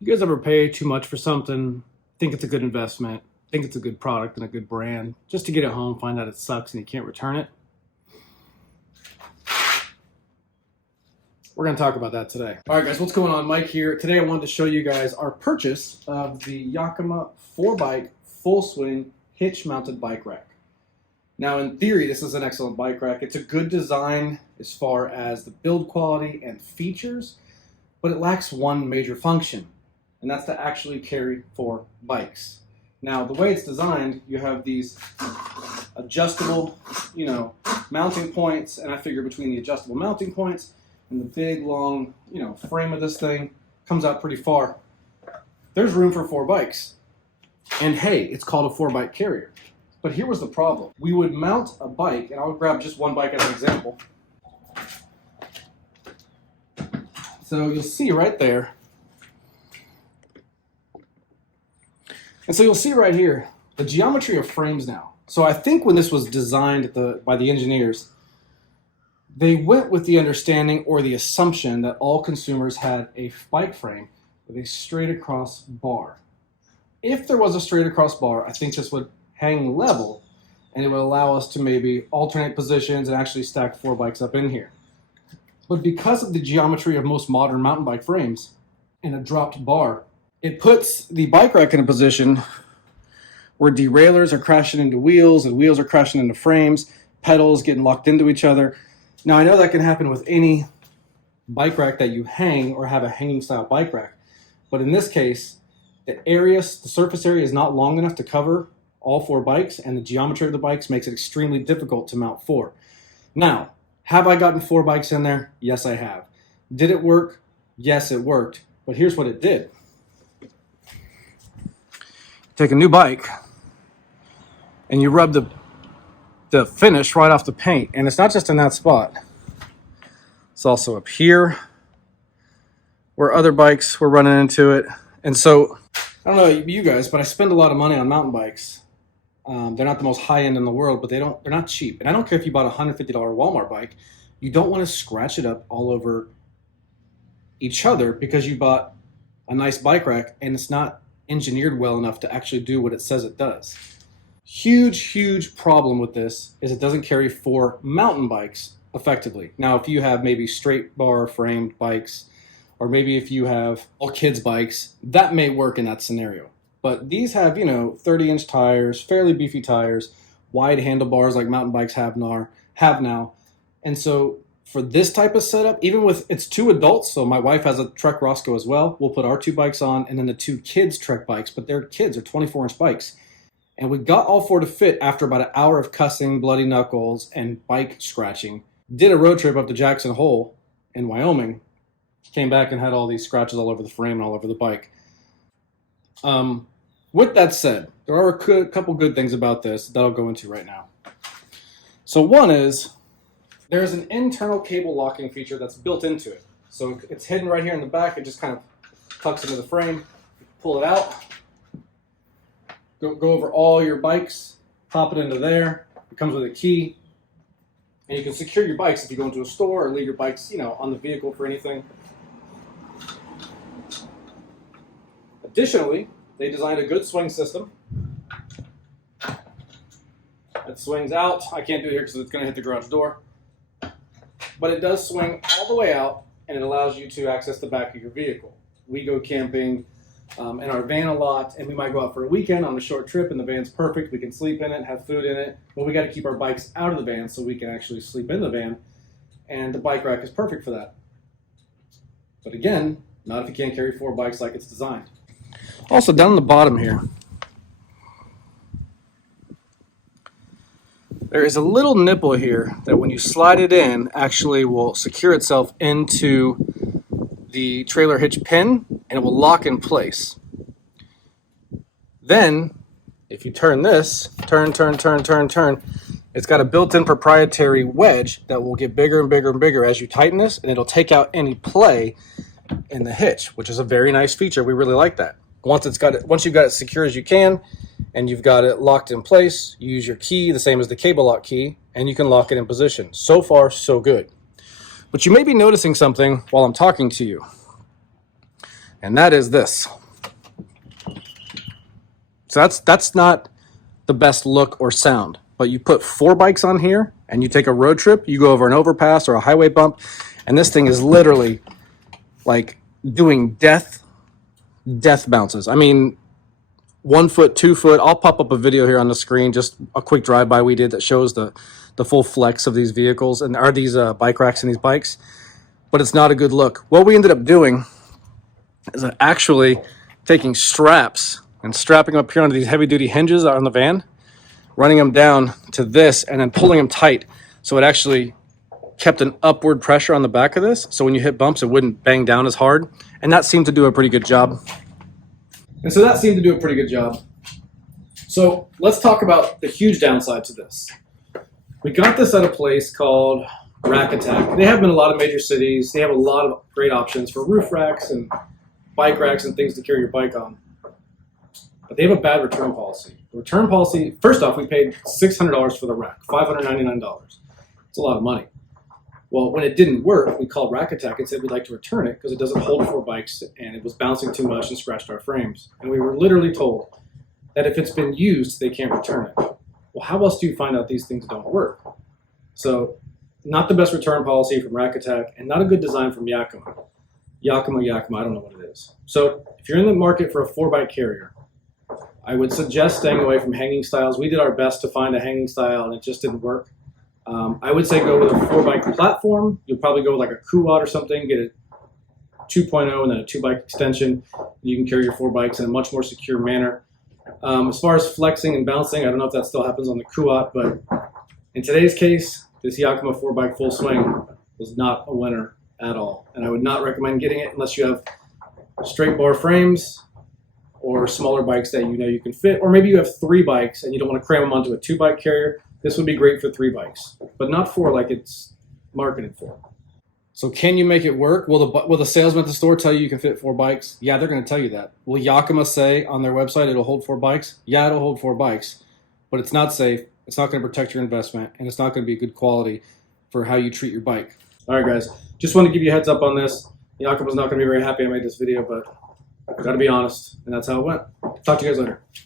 You guys ever pay too much for something, think it's a good investment, think it's a good product and a good brand, just to get it home, find out it sucks and you can't return it? We're going to talk about that today. All right, guys, what's going on? Mike here. Today I wanted to show you guys our purchase of the Yakima 4-bike full swing hitch-mounted bike rack. Now, in theory, this is an excellent bike rack. It's a good design as far as the build quality and features, but it lacks one major function, and that's to actually carry 4 bikes. Now, the way it's designed, you have these adjustable, mounting points, and I figure between the adjustable mounting points and the big, long, frame of this thing comes out pretty far. There's room for 4 bikes. And hey, it's called a 4-bike carrier. But here was the problem. We would mount a bike, and I'll grab just one bike as an example. So you'll see right there. And so you'll see right here, the geometry of frames now. So I think when this was designed by the engineers, they went with the understanding or the assumption that all consumers had a bike frame with a straight across bar. If there was a straight across bar, I think this would hang level and it would allow us to maybe alternate positions and actually stack 4 bikes up in here. But because of the geometry of most modern mountain bike frames and a dropped bar, it puts the bike rack in a position where derailleurs are crashing into wheels and wheels are crashing into frames, pedals getting locked into each other. Now, I know that can happen with any bike rack that you hang or have a hanging style bike rack, but in this case, the surface area is not long enough to cover all 4 bikes, and the geometry of the bikes makes it extremely difficult to mount 4. Now, have I gotten 4 bikes in there? Yes, I have. Did it work? Yes, it worked. But here's what it did. Take a new bike, and you rub the finish right off the paint, and it's not just in that spot. It's also up here where other bikes were running into it. And so, I don't know you guys, but I spend a lot of money on mountain bikes. They're not the most high-end in the world, but they're not cheap. And I don't care if you bought a $150 Walmart bike, you don't want to scratch it up all over each other because you bought a nice bike rack and it's not engineered well enough to actually do what it says it does. Huge problem with this is it doesn't carry 4 mountain bikes effectively. Now, if you have maybe straight bar framed bikes, or maybe if you have all kids bikes, that may work in that scenario. But these have, 30-inch tires, fairly beefy tires, wide handlebars like mountain bikes have now. And so for this type of setup, even with, it's 2 adults, so my wife has a Trek Roscoe as well. We'll put our 2 bikes on, and then the 2 kids Trek bikes, but they're kids, they're 24-inch bikes. And we got all 4 to fit after about an hour of cussing, bloody knuckles, and bike scratching. Did a road trip up to Jackson Hole in Wyoming. Came back and had all these scratches all over the frame and all over the bike. With that said, there are a couple good things about this that I'll go into right now. So one is, there's an internal cable locking feature that's built into it. So it's hidden right here in the back. It just kind of tucks into the frame. Pull it out. Go over all your bikes. Pop it into there. It comes with a key. And you can secure your bikes if you go into a store or leave your bikes, on the vehicle for anything. Additionally, they designed a good swing system. It swings out. I can't do it here because it's going to hit the garage door. But it does swing all the way out, and it allows you to access the back of your vehicle. We go camping in our van a lot, and we might go out for a weekend on a short trip, and the van's perfect. We can sleep in it, have food in it, but we got to keep our bikes out of the van so we can actually sleep in the van, and the bike rack is perfect for that. But again, not if you can't carry 4 bikes like it's designed. Also, down the bottom here, there is a little nipple here that when you slide it in, actually will secure itself into the trailer hitch pin, and it will lock in place. Then, if you turn this, turn, it's got a built-in proprietary wedge that will get bigger and bigger and bigger as you tighten this, and it'll take out any play in the hitch, which is a very nice feature. We really like that. Once you've got it secure as you can, and you've got it locked in place, you use your key, the same as the cable lock key, and you can lock it in position. So far, so good. But you may be noticing something while I'm talking to you. and that is this. So that's not the best look or sound, but you put 4 bikes on here and you take a road trip, you go over an overpass or a highway bump, and this thing is literally like doing death bounces. I mean, 1 foot, 2 foot. I'll pop up a video here on the screen, just a quick drive-by we did that shows the full flex of these vehicles and are these bike racks and these bikes, but it's not a good look. What we ended up doing is actually taking straps and strapping them up here onto these heavy-duty hinges on the van, running them down to this, and then pulling them tight so it actually kept an upward pressure on the back of this, so when you hit bumps, it wouldn't bang down as hard, and that seemed to do a pretty good job. So let's talk about the huge downside to this. We got this at a place called Rack Attack. They have been in a lot of major cities. They have a lot of great options for roof racks and bike racks and things to carry your bike on. But they have a bad return policy. The return policy, first off, we paid $600 for the rack, $599. It's a lot of money. Well, when it didn't work, we called Rack Attack and said we'd like to return it because it doesn't hold 4 bikes and it was bouncing too much and scratched our frames. And we were literally told that if it's been used, they can't return it. Well, how else do you find out these things don't work? So, not the best return policy from Rack Attack and not a good design from Yakima. Yakima, I don't know what it is. So, if you're in the market for a 4-bike carrier, I would suggest staying away from hanging styles. We did our best to find a hanging style and it just didn't work. I would say go with a 4-bike platform. You'll probably go with like a Kuat or something, get a 2.0 and then a 2-bike extension. You can carry your 4 bikes in a much more secure manner. As far as flexing and bouncing, I don't know if that still happens on the Kuat, but in today's case, this Yakima 4-bike full swing was not a winner at all. And I would not recommend getting it unless you have straight bar frames or smaller bikes that you know you can fit, or maybe you have 3 bikes and you don't want to cram them onto a 2-bike carrier. This would be great for 3 bikes, but not 4 like it's marketed for. So can you make it work? Will the salesman at the store tell you can fit 4 bikes? Yeah, they're going to tell you that. Will Yakima say on their website it'll hold 4 bikes? Yeah, it'll hold 4 bikes, but it's not safe. It's not going to protect your investment, and it's not going to be good quality for how you treat your bike. All right, guys, just want to give you a heads up on this. Yakima's not going to be very happy I made this video, but I got to be honest, and that's how it went. Talk to you guys later.